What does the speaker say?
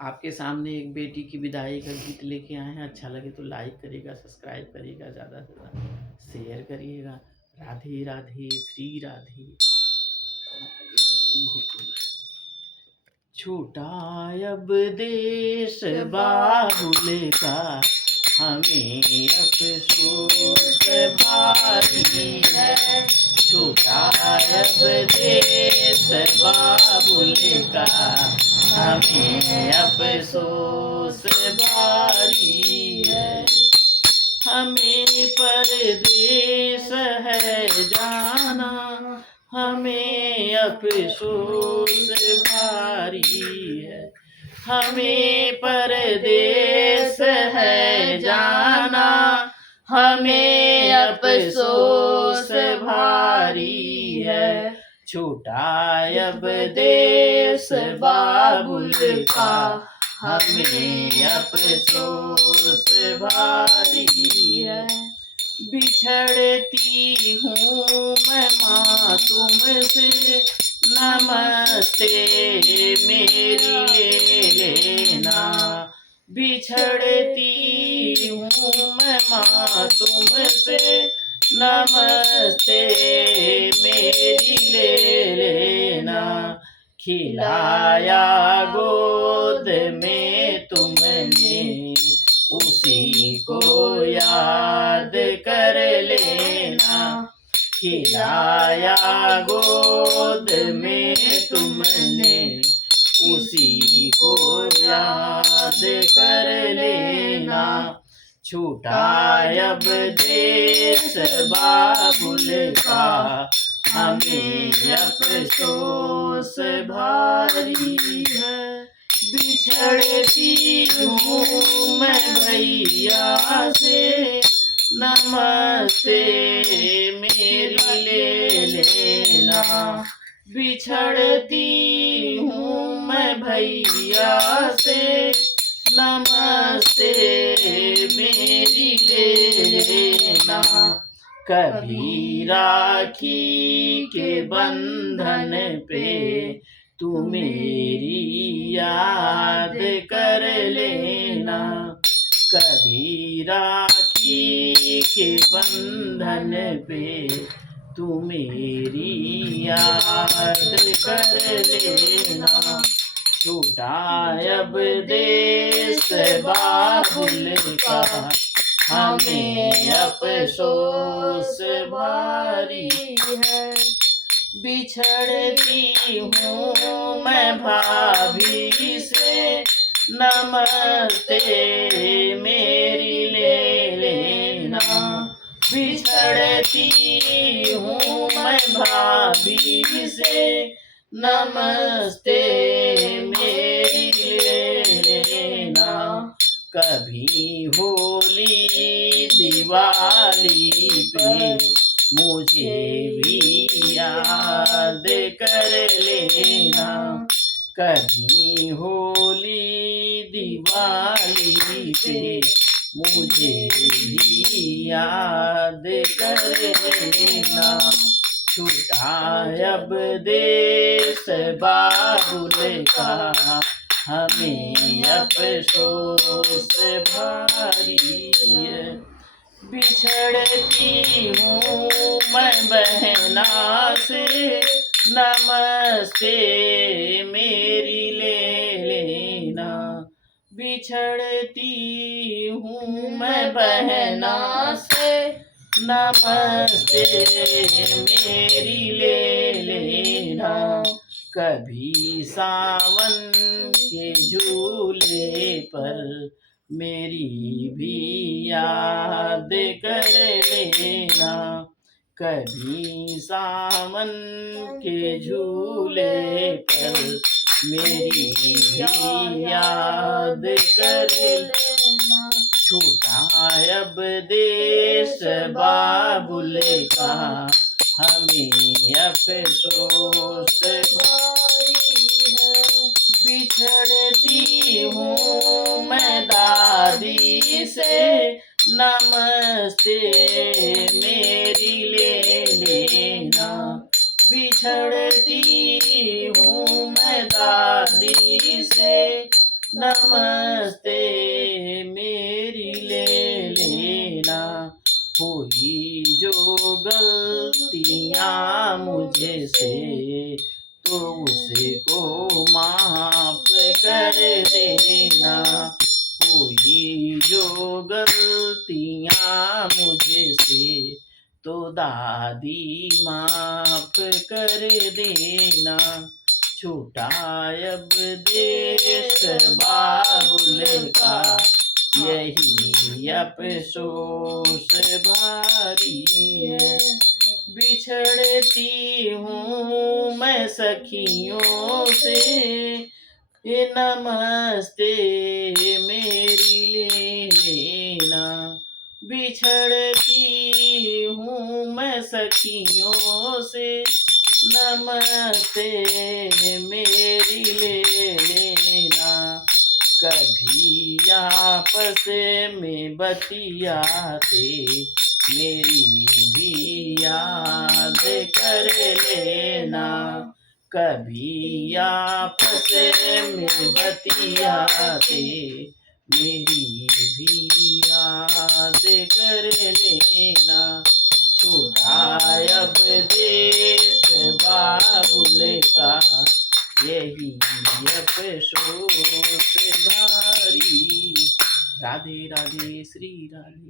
आपके सामने एक बेटी की विदाई का गीत लेके आए हैं। अच्छा लगे तो लाइक करिएगा, सब्सक्राइब करिएगा, ज़्यादा से ज़्यादा शेयर करिएगा। राधे राधे, श्री राधे। छूटा अब देश बाबुल का, हमें अफसोस भारी है। छूटा अब देश बाबुल का, हमें अफसोस भारी है। हमें परदेश है जाना, हमें अफसोस भारी है। हमें परदेश है जाना, हमें अफसोस भारी है। छूटा अब देश बाबुल का, हमें अफसोस भारी है। बिछड़ती हूँ मैं माँ तुमसे, नमस्ते मेरी ले लेना। बिछड़ती हूँ मैं माँ तुमसे, नमस्ते मेरी ले लेना। खिलाया गोद में तुमने, उसी को याद कर लेना। खिलाया गोद में तुमने, उसी को याद कर लेना। छूटा अब देश बाबुल का, हमें अफसोस भारी है। बिछड़ती हूँ मैं भैया से, नमस्ते मेरी ले लेना। बिछड़ती हूँ मैं भैया से, नमस्ते मेरी ले लेना। कभी राखी के बंधन पे तू मेरी याद कर लेना। कभी राखी के बंधन पे तू मेरी याद कर लेना। छूटा अब देश बाबुल का, हमें अफसोस भारी है। बिछड़ती हूँ मैं भाभी से, नमस्ते मेरी ले लेना। बिछड़ती हूँ मैं भाभी से, नमस्ते मेरी ले लेना। कभी होली दिवाली पे मुझे भी याद कर लेना। कभी होली दिवाली पे मुझे भी याद कर लेना। छूटा अब देश बाबुल का, हमें अफसोस भारी है। बिछड़ती हूँ मैं बहना से, नमस्ते मेरी ले लेना। बिछड़ती हूँ मैं बहना से, नमस्ते मेरी ले लेना। कभी सावन के झूले पर मेरी भी याद कर लेना। कभी सावन के झूले पर मेरी भी याद कर लेना। छूटा अब देश बाबुल का, हमें अफसोस भारी है। बिछड़ती हूँ मैं दादी से, नमस्ते मेरी ले लेना। बिछड़ती हूँ मैं दादी से, नमस्ते मेरी ले लेना। हुई जो गलतियाँ मुझे से तो उसे को माफ कर देना। हुई जो गलतियाँ मुझे से तो दादी माफ कर देना। छूटा अब देश बाबुल का यही अफसोस भारी है। बिछड़ती हूँ मैं सखियों से, ये नमस्ते मेरी ले लेना। बिछड़ती हूँ मैं सखियों से, नमस्ते मेरी ले लेना। कभी आपस में बतियाते मेरी भी याद कर लेना। कभी आपस में बतियाते मेरी भी याद कर लेना। छूटा अब देश बाबुल का यही अफसोस भारी। राधे राधे श्री राधे।